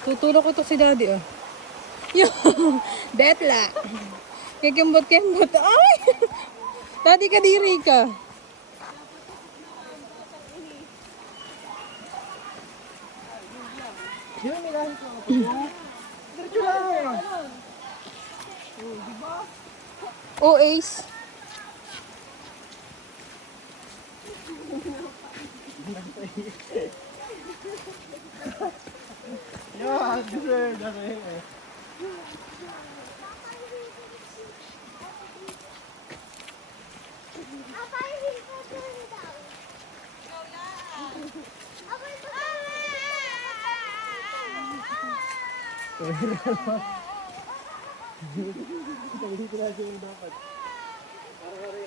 Tutulog ko to si daddy, ah. Yung, betla. Kikimbot-kimbot. Ay! Daddy, kadiri ka. Yun, may lahit lang ako. Diretso lang. Oh, Ace. Yan, deserve na rin eh. Dito na siya yung dapat. Para-para.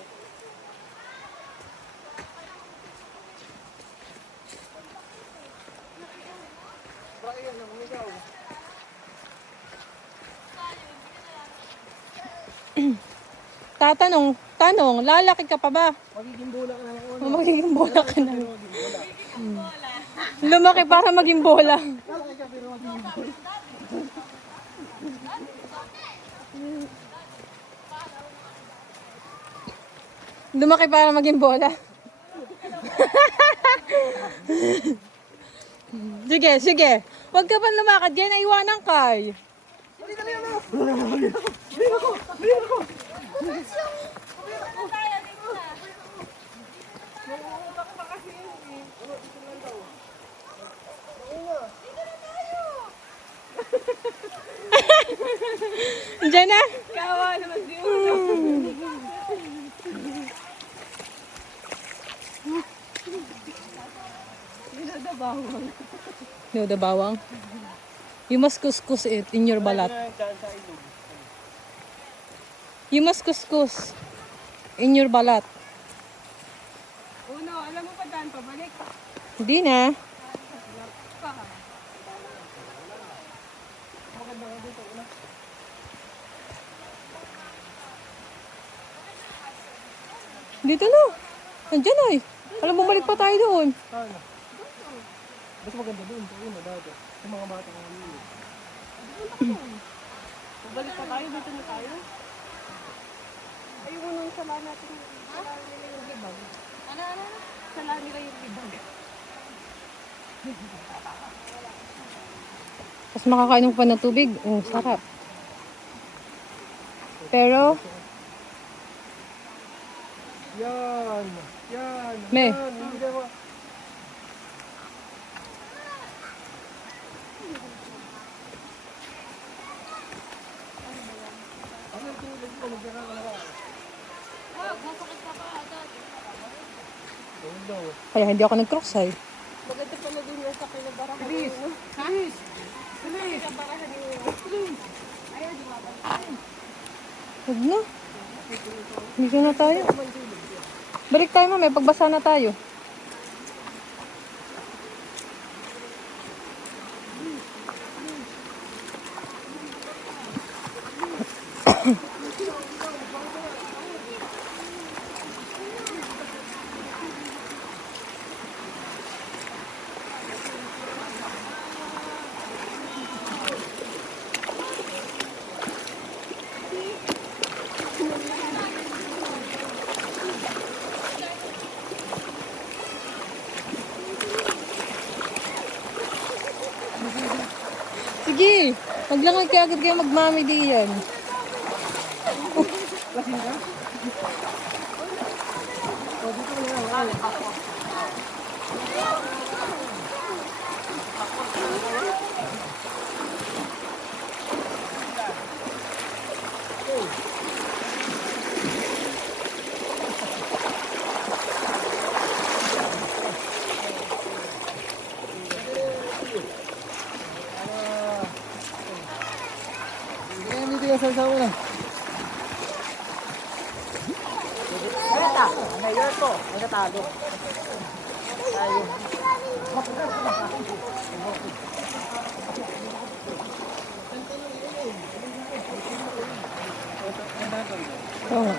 Bakit yan? Nakumigaw. Tanong, lalaki ka pa ba? Magiging bola ka na ng una. Magiging bola ka na. Lumaki para maging bola. Lalaki ka pero magiging bola. Lumaki para maging bola. Sige, sige. Huwag ka pa lumakad dyan, naiwanan ka. Diyan na. Kawa naman si No, the bawang. You must couscous it in your balat. You must couscous in your balat. Uno, alam mo pa daan pabalik? Hindi na. Dito na. Nandiyan ay. Alam, bumalik pa tayo doon. Ano? Mas maganda doon. Sa una dati. Sa mga bata ng ulo. Pabalik pa tayo, dito na tayo. Ayun nung sala natin. Sala nila yung libag. Ano? Sala nila yung libag. Tapos makakainom pa ng tubig. Sarap. Pero, Yan. Yan. May. Yan. Hindi ka ma... Ano yung tulad ko? Magkakaroon ka na ba? Masakit ka pa agad. Tulad daw. kaya hindi ako nag-cross ay. Maganda pala din yung sa kinabarahan. Bilis! Bilis! Bilis! Kinabarahan yung... Ayun, dumabalik. Huwag na. Dito na tayo. Balik tayo, mamaya. Pagbasa na tayo. Sige. Maglangay kayo agad kayo magmami diyan. Lasing ka? O, dito ka lang. Dito yung sasawa na. Eta, mayor ko, nagtatalo. Tayo. Oo nga.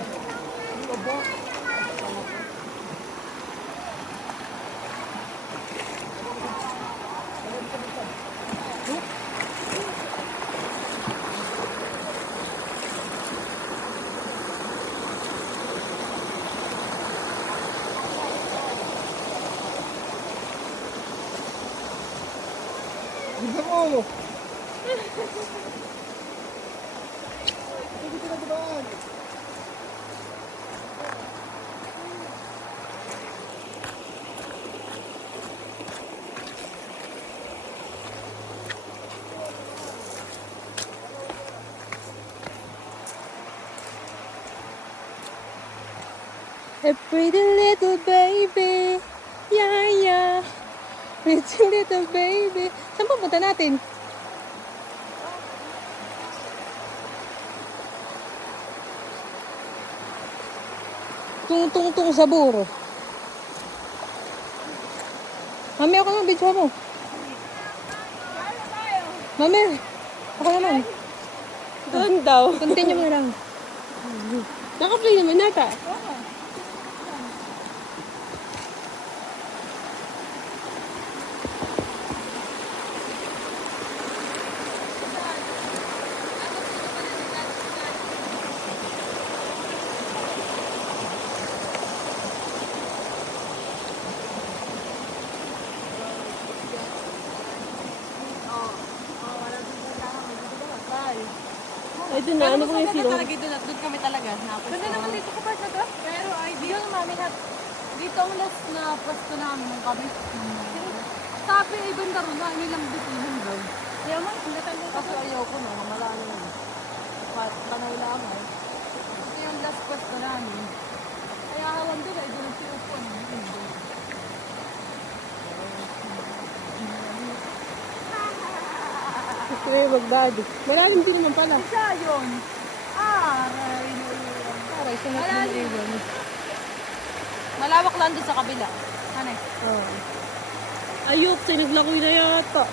Ganda mo! Hindi ka nagdaan. A pretty little baby. Yeah, yeah. Pretty little baby. Saan pupunta natin? Tung sa buro. Mami, ako naman, video mo. Mami, ako naman. Doon daw. Continue mo na lang. Naka-play naman nata. Ay, doon na. Ano kung yung sino? Doon kami talaga. Ganda naman dito sa part na to. Pero ay, dito mami, dito ang last na pwesto namin nung kami. Sabi, ay banda ron na, hindi lang dito yun doon. Kaya mo, hindi tayo Kasi ayoko na, mamala na yun. Tanay lang eh. Ito yung last pwesto namin. Kaya hawan doon ay doon si Upon. Gusto ko yung magbado. Malalim din naman pala. Siya yun. Aray na yun. Aray, sunod mo na iwan. Malawak lang doon sa kabila. Ano eh? Oh. Ayok, sinaglakoy na yata.